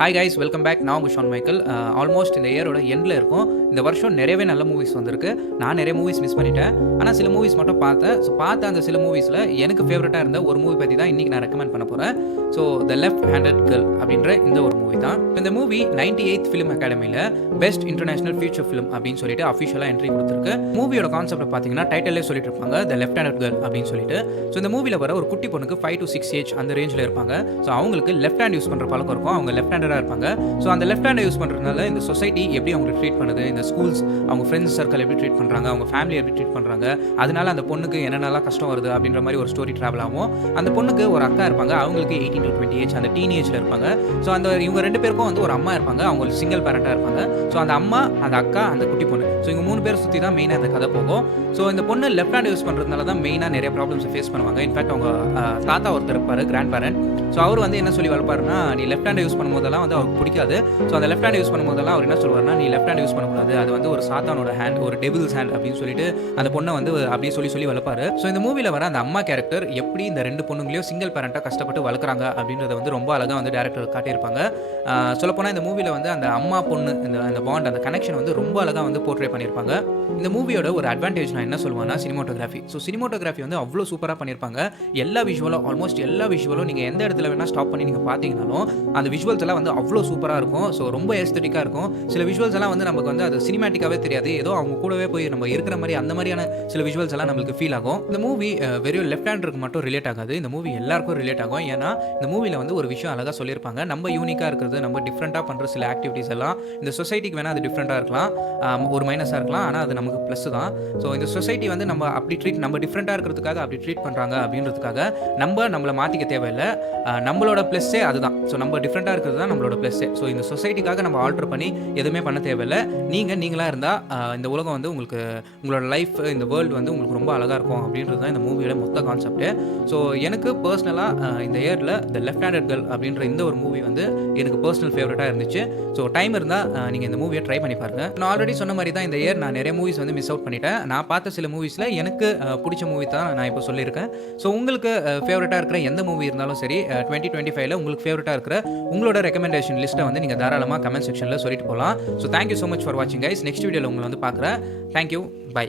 Hi guys, welcome back. நான் உங்கள் Shawn Michael. Almost இந்த இயரோட எண்டில் இருக்கும். இந்த வருஷம் நிறையவே நல்ல மூவிஸ் வந்திருக்கு. நான் நிறைய மூவிஸ் மிஸ் பண்ணிட்டேன். ஆனால் சில மூவிஸ் மட்டும் பார்த்தேன். ஸோ பார்த்த அந்த சில மூவிஸில் எனக்கு ஃபேவரட்டாக இருந்த ஒரு மூவி பற்றி தான் இன்றைக்கி நான் ரெக்கமெண்ட் பண்ண போகிறேன். So the left handed girl அப்படின்ற இந்த ஒரு மூவி தான். இந்த மூவி 98th ஃபிலிம் அகாடமியில் பெஸ்ட் இன்டர்நேஷனல் ஃபியூச்சர் ஃபிலிம் அப்படின்னு சொல்லிட்டு அஃபிஷியலாக என்ட்ரி கொடுத்துருக்கு. மூவியோட கான்செப்ட் பார்த்தீங்கன்னா டைட்டிலே சொல்லிட்டு இருப்பாங்க, த லெஃப்ட் ஹேண்டட் கேர்ள் அப்படின்னு சொல்லிட்டு. ஸோ இந்த மூவியில் வர ஒரு குட்டி பொண்ணுக்கு 5 to 6 ஏஜ் அந்த ரேஞ்சில் இருப்பாங்க. ஸோ அவங்களுக்கு லெஃப்ட் ஹேண்ட் யூஸ் பண்ணுற பழக்கம் இருக்கும். அவங்க லெஃப்ட் ஹேண்டராக இருப்பாங்க. ஸோ அந்த லெஃப்ட் ஹேண்டை யூஸ் பண்ணுறதுனால இந்த சொசைட்டி எப்படி அவங்க ட்ரீட் பண்ணுது, இந்த ஸ்கூல்ஸ் அவங்க ஃப்ரெண்ட்ஸ் சர்க்கிள் எப்படி ட்ரீட் பண்ணுறாங்க, அவங்க ஃபேமிலி எப்படி ட்ரீட் பண்ணுறாங்க, அதனால அந்த பொண்ணுக்கு என்னென்னலாம் கஷ்டம் வருது அப்படின்ற மாதிரி ஒரு ஸ்டோரி ட்ராவல் ஆகும். அந்த பொண்ணுக்கு ஒரு அக்கா இருப்பாங்க, அவங்களுக்கு 18 to 20 ஏஜ், அந்த டீன் ஏஜில் இருப்பாங்க. ஸோ அந்த இவங்க ரெண்டு பேருக்கும் வந்து ஒரு அம்மா இருப்பாங்க, அவங்க ஒரு சிங்கிள் பேரண்டாக இருப்பாங்க. ஸோ அந்த அம்மா, அந்த அக்கா, அந்த குட்டி பொண்ணு, ஸோ இவங்க 3 பேர் சுற்றி தான் மெயினாக இந்த கதை போகும். ஸோ இந்த பொண்ணு லெஃப்ட் ஹேண்ட் யூஸ் பண்ணுறதுனால தான் மெயினாக நிறைய ப்ராப்ளம்ஸை ஃபேஸ் பண்ணுவாங்க. இன்ஃபேக்ட் அவங்க தாத்தா ஒருத்தர் இருப்பார், கிராண்ட் பேரண்ட். ஸோ அவர் வந்து என்ன சொல்லி வளர்ப்பாருன்னா, நீ லெஃப்ட் ஹேண்ட் யூஸ் பண்ணும்போதெல்லாம் வந்து அவருக்கு பிடிக்காது. ஸோ அந்த லெஃப்ட் ஹேண்ட் யூஸ் பண்ணும்போதெல்லாம் அவர் என்ன சொல்வார்னா, நீ லெஃப்ட் ஹேண்ட் யூஸ் பண்ணக்கூடாது, அது வந்து ஒரு சாத்தானோட ஹேண்ட், ஒரு டெவில்ஸ் ஹேண்ட் அப்படின்னு சொல்லிட்டு அந்த பொண்ணை வந்து அப்படியே சொல்லி வளர்ப்பாரு. ஸோ இந்த மூவியில் வர அந்த அம்மா கேரக்டர் எப்படி இந்த 2 பொண்ணுங்களையும் சிங்கிள் பேரண்டாக கஷ்டப்பட்டு வளர்க்குறாங்க அப்படின்றத வந்து ரொம்ப அழகாக வந்து டேரக்டர் காட்டியிருப்பாங்க. சொல்லப்போனால் இந்த மூவியில் வந்து அந்த அம்மா பொண்ணு இந்த பாண்ட், அந்த கனெக்ஷன் வந்து ரொம்ப அழகாக வந்து போர்ட்ரே பண்ணியிருப்பாங்க. இந்த மூவியோட ஒரு அட்வான்டேஜ் நான் என்ன சொல்லுவேன்னா, சினிமோட்டோகிராஃபி. ஸோ சினிமோட்டோகிராஃபி வந்து அவ்வளோ சூப்பராக பண்ணியிருப்பாங்க. எல்லா விஷுவலும், ஆல்மோஸ்ட் எல்லா விஷுவலும் நீங்கள் எந்த இடத்துல வேணால் ஸ்டாப் பண்ணி நீங்கள் பார்த்தீங்கன்னாலும் அந்த விஷுவல்ஸ் எல்லாம் வந்து அவ்வளோ சூப்பராக இருக்கும். ஸோ ரொம்ப எஸ்தட்டிக்காக இருக்கும். சில விஷுவல்ஸ் எல்லாம் வந்து நமக்கு வந்து அது சினிமேட்டிக்காகவே தெரியாது, ஏதோ அவங்க கூடவே போய் நம்ம இருக்கிற மாதிரி அந்த மாதிரியான சில விஷுவல்ஸ் எல்லாம் நம்மளுக்கு ஃபீல் ஆகும். இந்த மூவி வெறும் லெஃப்ட் ஹேண்டருக்கு மட்டும் ரிலேட் ஆகாது, இந்த மூவி எல்லாருக்கும் ரிலேட் ஆகும். ஏன்னா இந்த மூவியில் வந்து ஒரு விஷயம் அழகாக சொல்லியிருப்பாங்க. நம்ம யூனிக்காக இருக்கிறது, நம்ம டிஃப்ரெண்ட்டாக பண்ணுற சில ஆக்டிவிட்டீஸ் எல்லாம் இந்த சொசைட்டிக்கு வேணால் அது டிஃப்ரெண்ட்டாக இருக்கலாம், ஒரு மைனஸாக இருக்கலாம், ஆனால் அது நமக்கு ப்ளஸ் தான். ஸோ இந்த சொசைட்டி வந்து நம்ம அப்படி நம்ம டிஃப்ரெண்ட்டாக இருக்கிறதுக்காக அப்படி ட்ரீட் பண்ணுறாங்க அப்படின்றதுக்காக நம்மளை மாற்றிக்க தேவையில்லை. நம்மளோட ப்ளஸ்ஸே அதுதான். ஸோ நம்ம டிஃப்ரெண்ட்டாக இருக்கிறது தான் நம்மளோட ப்ளஸ்ஸே. ஸோ இந்த சொசைட்டிக்காக நம்ம ஆல்டர் பண்ணி எதுவுமே பண்ண தேவையில்லை. நீங்களாக இருந்தால் இந்த உலகம் வந்து உங்களுக்கு, உங்களோட லைஃப், இந்த வேர்ல்டு வந்து உங்களுக்கு ரொம்ப அழகாக இருக்கும் அப்படின்றது தான் இந்த மூவியோட மொத்த கான்செப்ட்டு. ஸோ எனக்கு பர்சனலாக இந்த இயரில் த லெஃப்ட் ஹேண்டட் கேர்ள் அப்படின்ற இந்த ஒரு மூவி வந்து எனக்கு பர்சனல் ஃபேவரட்டாக இருந்துச்சு. ஸோ டைம் இருந்தால் நீங்கள் இந்த மூவியை ட்ரை பண்ணி பாருங்கள். நான் ஆல்ரெடி சொன்ன மாதிரி தான் இந்த இயர் நான் நிறைய மூவிஸ் வந்து மிஸ் அவுட் பண்ணிட்டேன். நான் பார்த்த சில மூவிஸில் எனக்கு பிடிச்ச மூவி தான் நான் இப்போ சொல்லியிருக்கேன். ஸோ உங்களுக்கு ஃபேவரட்டாக இருக்கிற எந்த மூவி இருந்தாலும் சரி, 2025 உங்களுக்கு ஃபேவரட்டாக இருக்கிற உங்களோட ரெக்கமெண்டேஷன் லிஸ்ட்டை வந்து நீங்கள் தாராளமாக கமெண்ட் செக்ஷனில் சொல்லிட்டு போகலாம். So thank you so much for வாட்சிங் கைஸ். நெக்ஸ்ட் வீடியோவில் உங்களை வந்து பார்க்குறேன். Thank you, by.